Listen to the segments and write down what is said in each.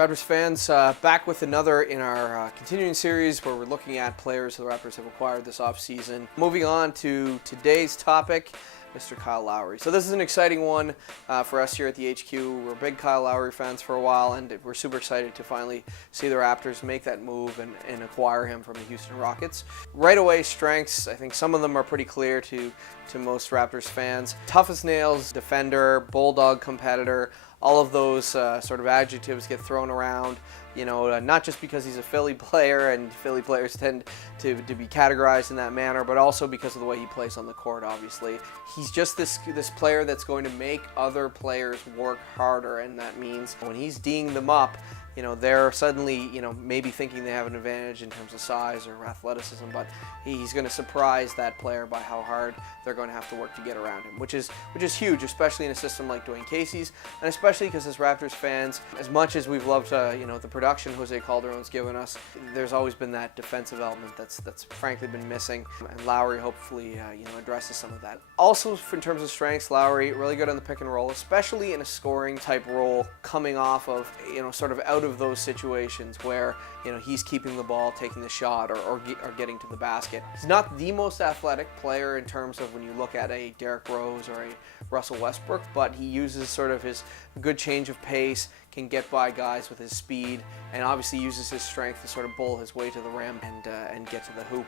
Raptors fans, back with another in our continuing series where we're looking at players the Raptors have acquired this offseason. Moving on to today's topic, Mr. Kyle Lowry. So this is an exciting one for us here at the HQ. We're big Kyle Lowry fans for a while, and we're super excited to finally see the Raptors make that move and acquire him from the Houston Rockets. Right away, strengths, I think some of them are pretty clear to most Raptors fans. Tough as nails, defender, bulldog competitor, all of those sort of adjectives get thrown around, you know, not just because he's a Philly player and Philly players tend to be categorized in that manner, but also because of the way he plays on the court, obviously. He's just this player that's going to make other players work harder, and that means when he's D'ing them up, you know, they're suddenly, you know, maybe thinking they have an advantage in terms of size or athleticism, but he's going to surprise that player by how hard they're going to have to work to get around him, which is huge, especially in a system like Dwayne Casey's, and especially because as Raptors fans, as much as we've loved, you know, the production Jose Calderon's given us, there's always been that defensive element that's frankly been missing, and Lowry hopefully, you know, addresses some of that. Also, in terms of strengths, Lowry really good on the pick and roll, especially in a scoring type role, coming off of, you know, sort of out of those situations where, you know, he's keeping the ball, taking the shot, or getting to the basket. He's not the most athletic player in terms of when you look at a Derrick Rose or a Russell Westbrook, but he uses sort of his good change of pace, can get by guys with his speed, and obviously uses his strength to sort of bowl his way to the rim and get to the hoop.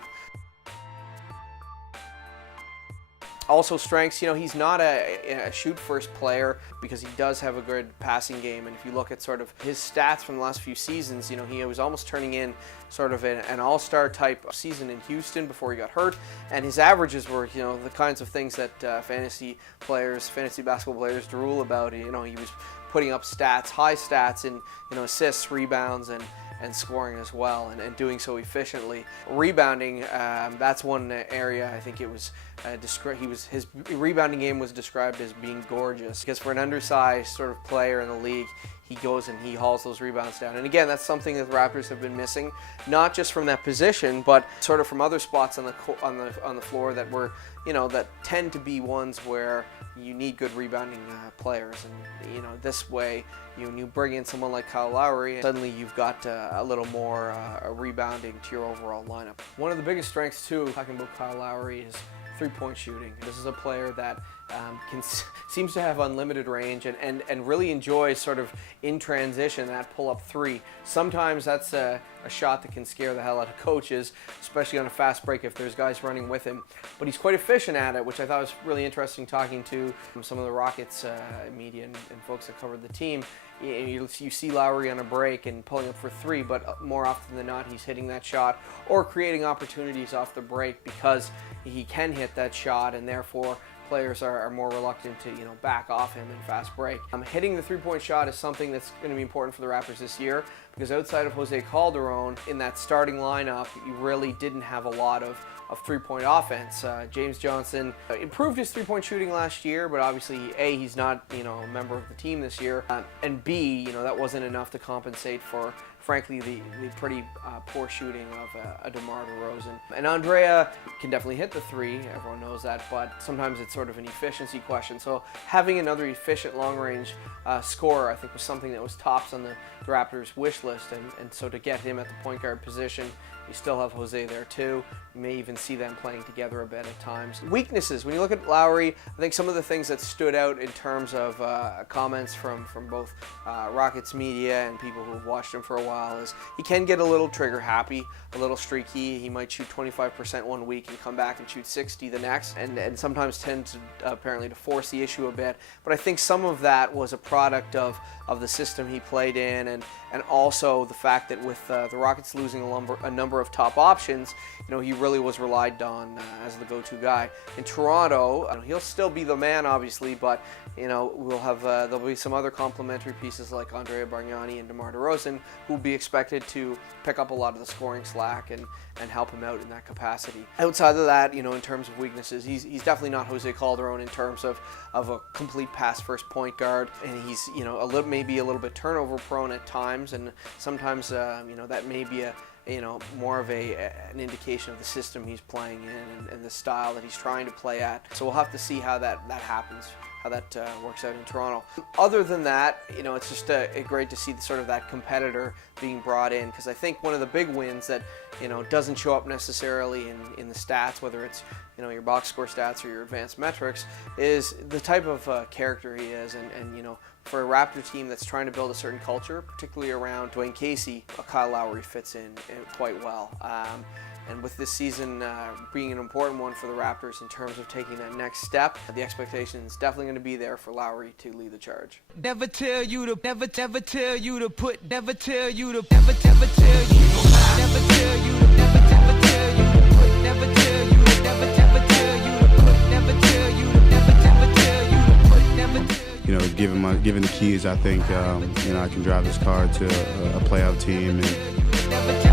Also strengths, you know, he's not a shoot-first player because he does have a good passing game, and if you look at sort of his stats from the last few seasons, you know, he was almost turning in sort of an all-star type season in Houston before he got hurt, and his averages were, you know, the kinds of things that fantasy basketball players drool about. You know, he was putting up stats, high stats in, you know, assists, rebounds, and scoring as well, and doing so efficiently. Rebounding, that's one area I think it was his rebounding game was described as being gorgeous, because for an undersized sort of player in the league, he goes and he hauls those rebounds down. And again, that's something that the Raptors have been missing, not just from that position, but sort of from other spots on the floor that were, you know, that tend to be ones where you need good rebounding players. And, you know, this way, you bring in someone like Kyle Lowry, and suddenly you've got a little more rebounding to your overall lineup. One of the biggest strengths, too, talking about Kyle Lowry, is three-point shooting. This is a player that seems to have unlimited range and really enjoys sort of in transition that pull-up three. Sometimes that's a shot that can scare the hell out of coaches, especially on a fast break if there's guys running with him. But he's quite efficient at it, which I thought was really interesting talking to some of the Rockets media and folks that covered the team. You see Lowry on a break and pulling up for three, but more often than not he's hitting that shot or creating opportunities off the break because he can hit that shot, and therefore players are more reluctant to, you know, back off him in fast break. Hitting the three-point shot is something that's going to be important for the Raptors this year, because outside of Jose Calderon, in that starting lineup, you really didn't have a lot of three-point offense. James Johnson improved his three-point shooting last year, but obviously, A, he's not, you know, a member of the team this year, and B, you know, that wasn't enough to compensate for, frankly, the pretty poor shooting of a DeMar DeRozan. And Andrea can definitely hit the three, everyone knows that, but sometimes it's sort of an efficiency question. So having another efficient long-range scorer, I think, was something that was tops on the Raptors' wish list, and so to get him at the point guard position, you still have Jose there too. You may even see them playing together a bit at times. Weaknesses, when you look at Lowry, I think some of the things that stood out in terms of comments from both Rockets media and people who have watched him for a while is he can get a little trigger happy, a little streaky. He might shoot 25% one week and come back and shoot 60 the next, and sometimes tend to apparently to force the issue a bit. But I think some of that was a product of the system he played in, and also the fact that with the Rockets losing a number of top options, you know, he really was relied on as the go-to guy. In Toronto, he'll still be the man, obviously, but, you know, we'll have there'll be some other complementary pieces like Andrea Bargnani and DeMar DeRozan who will be expected to pick up a lot of the scoring slack and help him out in that capacity. Outside of that, you know, in terms of weaknesses, he's definitely not Jose Calderon in terms of a complete pass-first point guard, and he's, you know, maybe a little bit turnover prone at times, and sometimes, you know, that may be more of an indication of the system he's playing in and the style that he's trying to play at. So we'll have to see how that happens how that works out in Toronto. Other than that, you know, it's just great to see sort of that competitor being brought in, because I think one of the big wins that, you know, doesn't show up necessarily in the stats, whether it's, you know, your box score stats or your advanced metrics, is the type of character he is. And you know, for a Raptor team that's trying to build a certain culture, particularly around Dwayne Casey, Kyle Lowry fits in quite well. And with this season being an important one for the Raptors in terms of taking that next step, the expectation is definitely going to be there for Lowry to lead the charge. Never tell you to, never tell you to put, never tell you to, never tell you, never tell you to, never tell you to put, never tell you to, never tell you to put, never tell you to, never tell you to put, never tell you. You know, given the keys, I think you know, I can drive this car to a playoff team. And